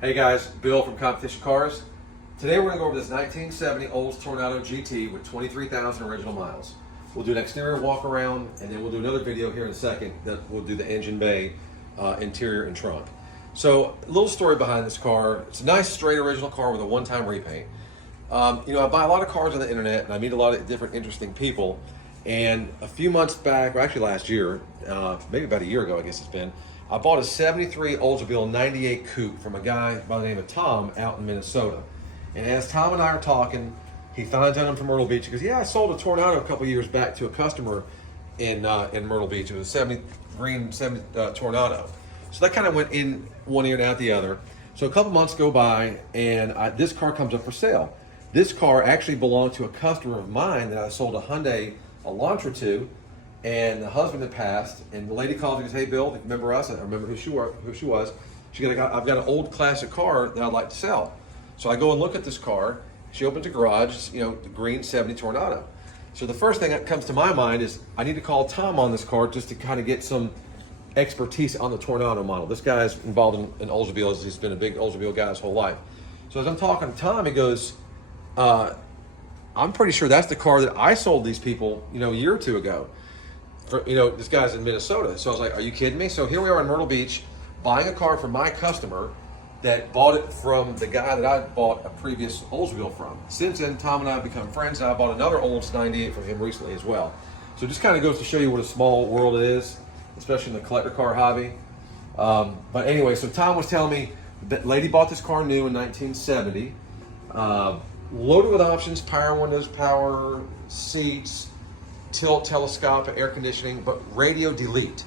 Hey guys, Bill from Competition Cars. Today we're going to go over this 1970 Olds Toronado GT with 23,000 original miles. We'll do an exterior walk around and then we'll do another video here in a second that we'll do the engine bay, interior and trunk. So a little story behind this car. It's a nice straight original car with a one-time repaint. I buy a lot of cars on the internet and I meet a lot of different interesting people. And a few months back, or actually last year, maybe about a year ago I guess it's been, I bought a 73 Oldsmobile 98 coupe from a guy by the name of Tom out in Minnesota. And as Tom and I are talking, he finds out I'm from Myrtle Beach. He goes, yeah, I sold a Toronado a couple years back to a customer in Myrtle Beach. It was a green 70 Toronado. So that kind of went in one ear and out the other. So a couple months go by and this car comes up for sale. This car actually belonged to a customer of mine that I sold a Hyundai Elantra to. And the husband had passed, and the lady calls and goes, hey Bill, do you remember us? I remember who she was. She goes, I've got an old classic car that I'd like to sell. So I go and look at this car. She opens the garage, the green 70 Toronado. So the first thing that comes to my mind is I need to call Tom on this car just to kind of get some expertise on the Toronado model. This guy's involved in Oldsmobile. He's been a big Oldsmobile guy his whole life. So as I'm talking to Tom, he goes, I'm pretty sure that's the car that I sold these people, a year or two ago. This guy's in Minnesota. So I was like, are you kidding me? So here we are in Myrtle Beach buying a car from my customer that bought it from the guy that I bought a previous Oldsmobile from. Since then, Tom and I have become friends, and I bought another Olds 98 from him recently as well. So it just kind of goes to show you what a small world it is, especially in the collector car hobby. But anyway, so Tom was telling me that lady bought this car new in 1970, loaded with options, power windows, power seats, tilt, telescopic, air conditioning, but radio delete.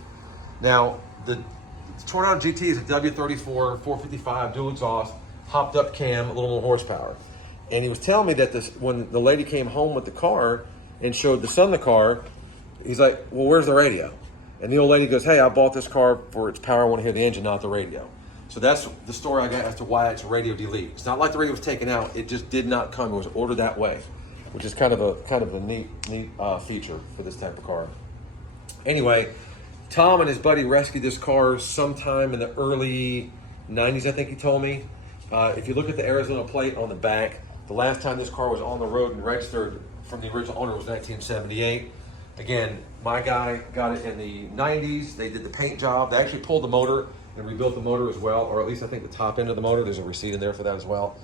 Now, the Toronado GT is a W34 455 dual exhaust, hopped up cam, a little more horsepower. And he was telling me that when the lady came home with the car and showed the son the car, he's like, well, where's the radio? And the old lady goes, hey, I bought this car for its power, I want to hear the engine, not the radio. So that's the story I got as to why it's radio delete. It's not like the radio was taken out, it just did not come, it was ordered that way, which is kind of a neat feature for this type of car. Anyway, Tom and his buddy rescued this car sometime in the early 90s, I think he told me. If you look at the Arizona plate on the back, the last time this car was on the road and registered from the original owner was 1978. Again, my guy got it in the 90s. They did the paint job. They actually pulled the motor and rebuilt the motor as well, or at least I think the top end of the motor. There's a receipt in there for that as well.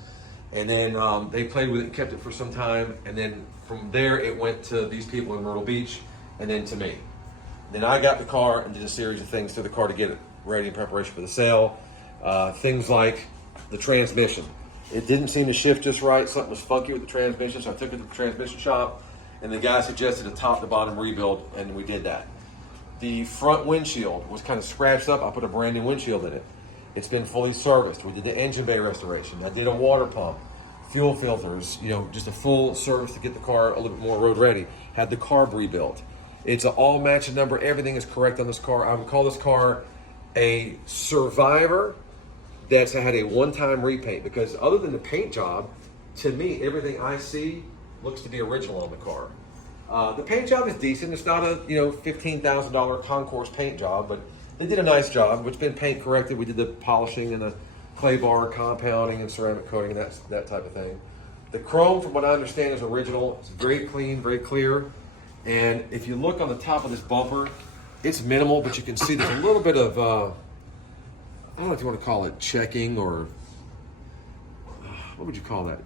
And then they played with it and kept it for some time. And then from there, it went to these people in Myrtle Beach and then to me. Then I got the car and did a series of things to the car to get it ready in preparation for the sale. Things like the transmission. It didn't seem to shift just right. Something was funky with the transmission, so I took it to the transmission shop and the guy suggested a top to bottom rebuild, and we did that. The front windshield was kind of scratched up. I put a brand new windshield in it. It's been fully serviced. We did the engine bay restoration. I did a water pump, fuel filters, just a full service to get the car a little bit more road ready. Had the carb rebuilt. It's an all matching number. Everything is correct on this car. I would call this car a survivor that's had a one-time repaint, because other than the paint job, to me, everything I see looks to be original on the car. The paint job is decent. It's not a $15,000 concourse paint job, but they did a nice job. It's been paint corrected. We did the polishing and the clay bar compounding and ceramic coating and that type of thing. The chrome, from what I understand, is original. It's very clean, very clear. And if you look on the top of this bumper, it's minimal, but you can see there's a little bit of, I don't know if you want to call it checking or, what would you call that?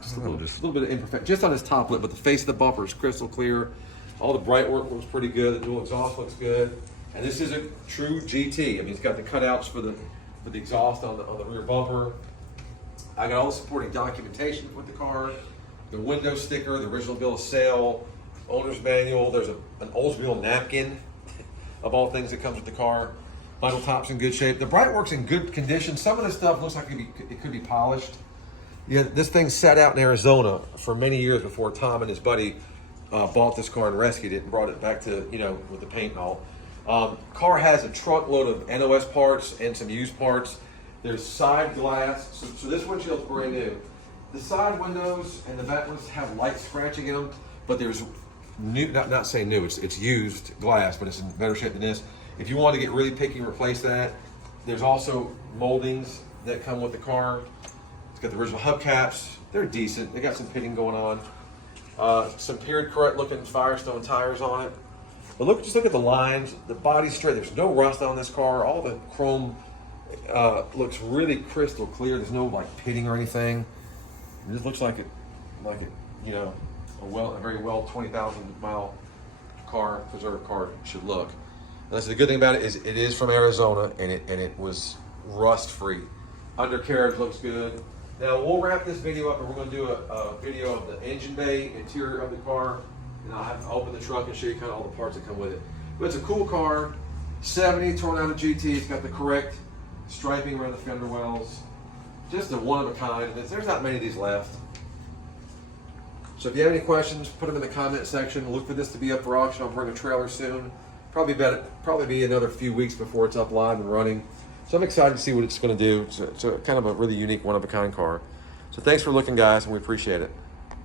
Just a little bit of imperfect, just on his top lip, but the face of the bumper is crystal clear. All the bright work looks pretty good. The dual exhaust looks good. And this is a true GT. I mean, it's got the cutouts for the exhaust on the rear bumper. I got all the supporting documentation with the car, the window sticker, the original bill of sale, owner's manual. There's an Oldsmobile napkin of all things that comes with the car. Vinyl top's in good shape. The bright work's in good condition. Some of this stuff looks like it could be polished. Yeah, this thing sat out in Arizona for many years before Tom and his buddy bought this car and rescued it and brought it back to, with the paint and all. Car has a truckload of NOS parts and some used parts. There's side glass. So this windshield's brand new. The side windows and the back ones have light scratching in them, but there's new, not saying new, it's used glass, but it's in better shape than this. If you want to get really picky and replace that, there's also moldings that come with the car. It's got the original hubcaps. They're decent. They got some pitting going on. Some period correct looking Firestone tires on it. But just look at the lines. The body's straight. There's no rust on this car. All the chrome looks really crystal clear. There's no like pitting or anything. It just looks like it, you know, a very well 20,000 mile car, preserved car should look. And that's the good thing about it is it is from Arizona and it was rust free. Undercarriage looks good. Now we'll wrap this video up and we're going to do a video of the engine bay, interior of the car, and I'll have to open the truck and show you kind of all the parts that come with it. But it's a cool car, 70 Toronado GT. It's got the correct striping around the fender wells. Just a one of a kind. There's not many of these left. So if you have any questions, put them in the comment section. Look for this to be up for auction. I'll bring a trailer soon. Probably be another few weeks before it's up live and running. So I'm excited to see what it's going to do. It's a kind of a really unique one of a kind car. So thanks for looking, guys, and we appreciate it.